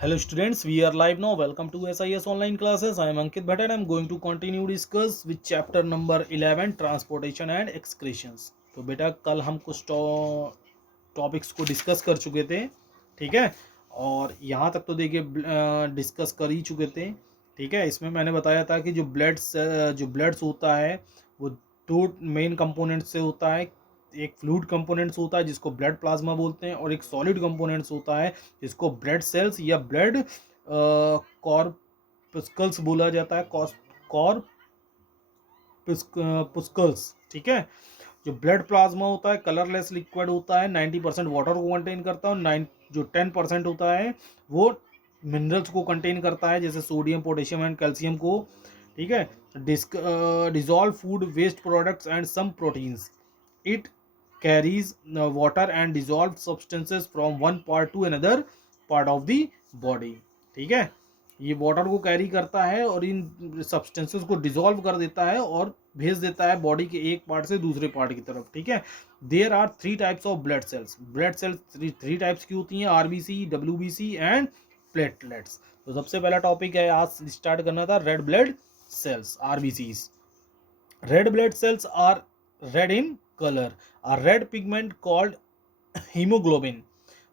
Hello students, we are live now. Welcome to SIS online classes. I am Ankit Bhatt and I am going to continue discuss with chapter number 11 transportation and excretions. तो बेटा कल हम कुछ topics को discuss कर चुके थे, ठीक है। और यहाँ तक तो देखिए डिस्कस कर ही चुके थे, ठीक है। इसमें मैंने बताया था कि जो ब्लड्स होता है वो दो मेन कंपोनेंट से होता है। एक फ्लूइड कंपोनेंट्स होता है जिसको ब्लड प्लाज्मा बोलते हैं, और एक सॉलिड कंपोनेंट्स होता है जिसको ब्लड सेल्स या ब्लड कॉर्पस्कल्स बोला जाता है। कॉर्पस्कल्स, ठीक है। जो ब्लड प्लाज्मा होता है कलरलेस लिक्विड होता है, 90% वाटर को कंटेन करता है, और जो 10% होता है वो मिनरल्स को कंटेन करता है, जैसे सोडियम, पोटेशियम एंड कैल्शियम को, ठीक है। Dissolve food waste products and some proteins. It carries water and dissolved substances from one part to another part of the body, ठीक है। ये वाटर को कैरी करता है और इन सब्सटेंसेस को डिसॉल्व कर देता है और भेज देता है बॉडी के एक पार्ट से दूसरे पार्ट की तरफ, ठीक है। There are 3 types of blood cells. Blood cells three types की होती हैं, आरबीसी, डब्ल्यूबीसी एंड प्लेटलेट्स। तो सबसे पहला टॉपिक है आज स्टार्ट करना था, red blood cells, RBCs. Red blood cells are red in colour. A red pigment called hemoglobin,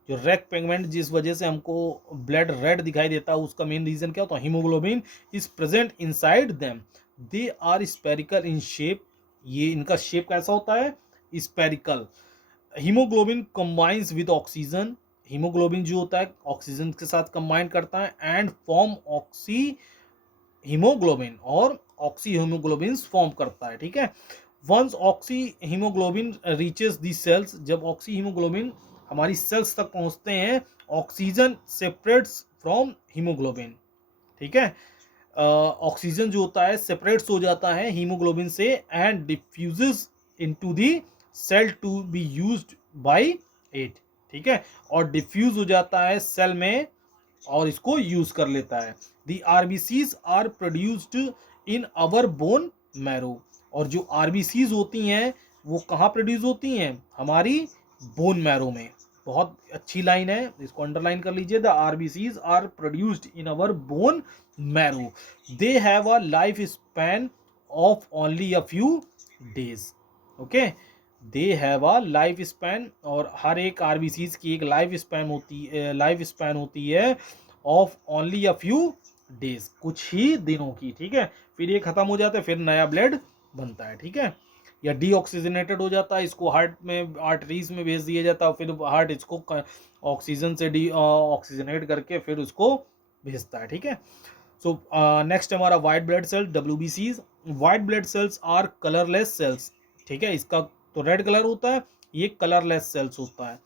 जो रेड पिगमेंट जिस वजह से हमको ब्लड रेड दिखाई देता है उसका मेन रीजन क्या होता है, haemoglobin is present inside them. They are spherical in shape. ये इनका शेप कैसा होता है, spherical. Haemoglobin combines with oxygen. Haemoglobin जो होता है ऑक्सीजन के साथ कंबाइन करता है एंड फॉर्म ऑक्सी हीमोग्लोबिन, और ऑक्सी हीमोग्लोबिन फॉर्म करता है, ठीक है। Once oxy haemoglobin reaches the cells, जब ऑक्सी हीमोग्लोबिन हमारी सेल्स तक पहुंचते हैं, ऑक्सीजन सेपरेट्स फ्रॉम हीमोग्लोबिन, ठीक है। ऑक्सीजन जो होता है सेपरेट्स हो जाता है हीमोग्लोबिन से and diffuses into the cell to be used by it, ठीक है। और डिफ्यूज हो जाता है सेल में और इसको यूज कर लेता है। The RBCs are produced in our bone marrow. और जो आरबीसीज होती हैं वो कहाँ प्रोड्यूस होती हैं, हमारी बोन मैरो में। बहुत अच्छी लाइन है, इसको अंडरलाइन कर लीजिए। The RBCs are produced in our bone marrow. They have a life span of only a few days, okay. They have a life span, और हर एक आरबीसीज की एक लाइफ स्पैन होती है of only a few days, कुछ ही दिनों की, ठीक है। फिर ये खत्म हो जाता है, फिर नया ब्लड बनता है, ठीक है। या डीऑक्सीजनेटेड हो जाता है, इसको हार्ट में, आर्टरीज में भेज दिया जाता है, फिर हार्ट इसको ऑक्सीजन से डी ऑक्सीजनेट करके फिर उसको भेजता है, ठीक है। सो नेक्स्ट हमारा वाइट ब्लड सेल, डब्ल्यूबीसीज। White blood cells are colourless cells, ठीक है। इसका तो रेड कलर होता है, ये कलरलेस सेल्स होता है।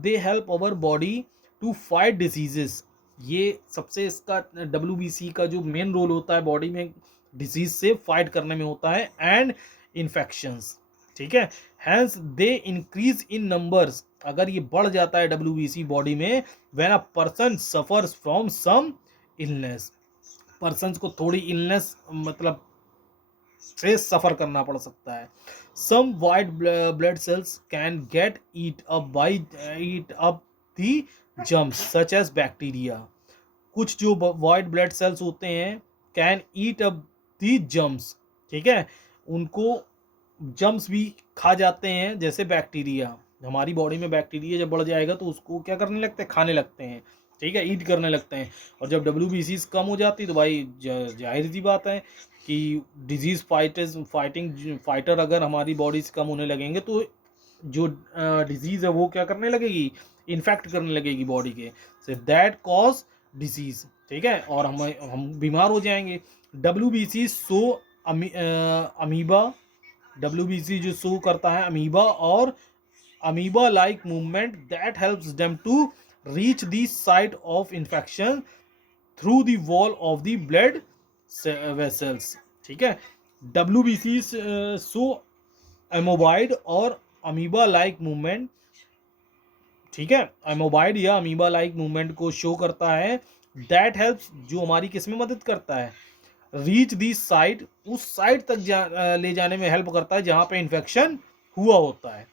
They help our body to fight diseases. ये सबसे इसका डब्ल्यूबीसी का जो मेन रोल होता है बॉडी में डिजीज से फाइट करने में होता है, एंड इन्फेक्शंस, ठीक है। Hence they increase in numbers. अगर ये बढ़ जाता है डब्ल्यूबीसी बॉडी में, when a person suffers from some illness, person को थोड़ी इलनेस मतलब से सफर करना पड़ सकता है। Some white blood cells can get eat up the germs such as bacteria. कुछ जो वाइट ब्लड सेल्स होते हैं can eat up the germs, ठीक है। उनको जम्स भी खा जाते हैं, जैसे बैक्टीरिया। हमारी बॉडी में बैक्टीरिया जब बढ़ जाएगा तो उसको क्या करने लगते हैं, खाने लगते हैं, ठीक है, ईट करने लगते हैं। और जब डब्ल्यूबीसी कम हो जाती है तो भाई जाहिर सी बात है कि डिजीज फाइटर अगर हमारी बॉडी से कम होने लगेंगे तो जो डिजीज है वो क्या करने लगेगी, इन्फेक्ट करने लगेगी बॉडी के से, दैट कॉज डिजीज, ठीक है। और हम बीमार हो जाएंगे। डब्ल्यूबीसी सो अमीबा, डब्ल्यूबीसी जो शो करता है अमीबा और amoeba like movement that helps them to reach the site of infection through the wall of the blood vessels, ठीक है। डब्ल्यूबीसी सो एमोबाइड और अमीबा लाइक मूवमेंट, ठीक है। एमोबाइड या अमीबा लाइक मूवमेंट को शो करता है। दैट हेल्प्स, जो हमारी किस में मदद करता है, रीच दी साइट, उस साइट तक ले जाने में हेल्प करता है जहां पे इन्फेक्शन हुआ होता है।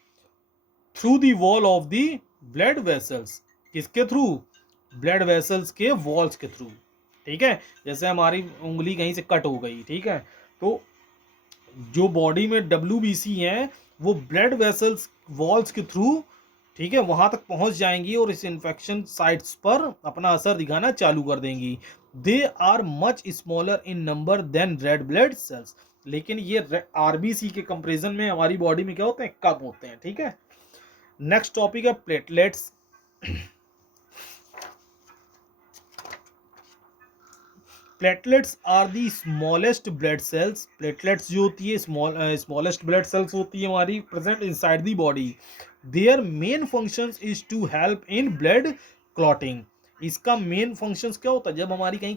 Through the wall of the blood vessels, किसके थ्रू, ब्लड वेसल्स के वॉल्स के थ्रू, ठीक है। जैसे हमारी उंगली कहीं से कट हो गई, ठीक है, तो जो बॉडी में WBC हैं वो ब्लड वेसल्स वॉल्स के थ्रू, ठीक है, वहां तक पहुंच जाएंगी और इस इन्फेक्शन साइट्स पर अपना असर दिखाना चालू कर देंगी। They are much smaller in number than red blood cells, लेकिन ये आरबीसी के कंपेरिजन में हमारी बॉडी में क्या होते हैं, कम होते हैं, ठीक है। नेक्स्ट टॉपिक है platelets. Platelets are the smallest blood cells. Platelets जो होती है स्मॉलेस्ट ब्लड सेल्स होती है हमारी present inside the body. Their main functions is to help in blood clotting. इसका मेन फंक्शंस क्या होता है, जब हमारी कहीं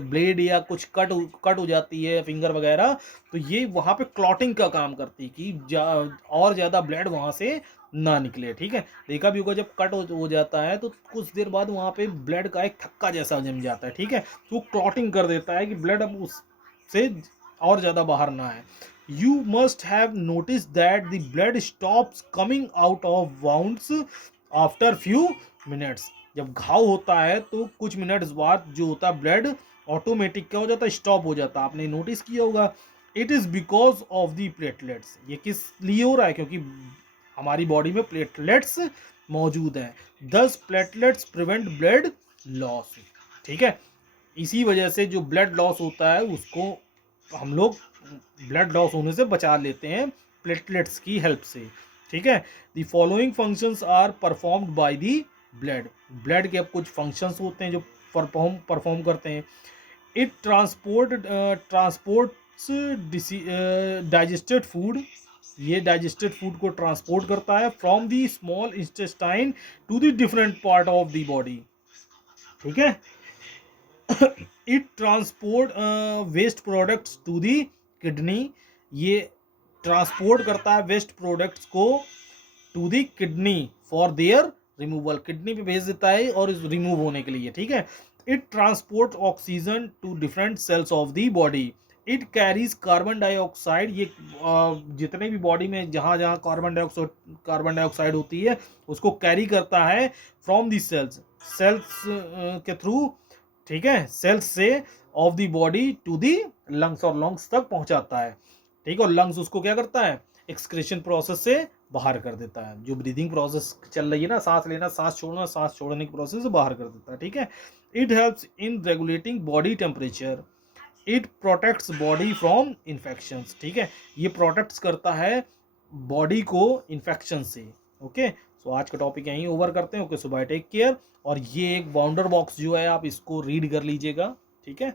ब्लेड या कुछ कट हो जाती है फिंगर वगैरह, तो ये वहां पे क्लॉटिंग का काम करती है कि और ज्यादा ब्लड वहां से ना निकले, ठीक है। देखा भी होगा जब कट हो जाता है तो कुछ देर बाद वहां पे ब्लड का एक थक्का जैसा जम जाता है, ठीक है, तो क्लॉटिंग कर देता है कि ब्लड अब उससे और ज़्यादा बाहर ना आए। You must have notice that the blood stops coming out of wounds after few minutes. जब घाव होता है तो कुछ मिनट्स बाद जो होता है ब्लड ऑटोमेटिक क्या हो जाता है, स्टॉप हो जाता है। आपने नोटिस किया होगा। It is because of the platelets. ये किस लिए हो रहा है, क्योंकि हमारी बॉडी में प्लेटलेट्स मौजूद हैं। दस प्लेटलेट्स प्रिवेंट ब्लड लॉस, ठीक है। इसी वजह से जो ब्लड लॉस होता है उसको हम लोग ब्लड लॉस होने से बचा लेते हैं प्लेटलेट्स की हेल्प से, ठीक है। The following functions are performed by the blood. Blood के अब कुछ फंक्शंस होते हैं जो परफॉर्म करते हैं। It transports digested food. ये डाइजेस्टेड फूड को ट्रांसपोर्ट करता है from the small intestine to the different part of the body, ठीक है। It transport waste products to the kidney. ये ट्रांसपोर्ट करता है वेस्ट प्रोडक्ट्स को to the kidney for their removal. Kidney पे भेज देता है और रिमूव होने के लिए, ठीक है। It transport oxygen to different cells of the body. It carries carbon dioxide. ये जितने भी बॉडी में जहाँ जहाँ कार्बन डाइऑक्साइड होती है उसको कैरी करता है फ्रॉम दी सेल्स के थ्रू, ठीक है, सेल्स से of the body to the lungs, और लंग्स तक पहुंचाता है, ठीक है। और लंग्स उसको क्या करता है, एक्सक्रीशन प्रोसेस से बाहर कर देता है। जो ब्रीदिंग प्रोसेस चल रही है ना, सांस लेना सांस छोड़ना, सांस छोड़ने की प्रोसेस से बाहर कर देता है, ठीक है। It helps in regulating body temperature. It protects body from infections, ठीक है। ये प्रोटेक्ट्स करता है बॉडी को इन्फेक्शन से, ओके। सो आज का टॉपिक यहीं ओवर करते हैं। ओके, सो बाय, टेक केयर। और ये एक बाउंडर बॉक्स जो है आप इसको रीड कर लीजिएगा, ठीक है।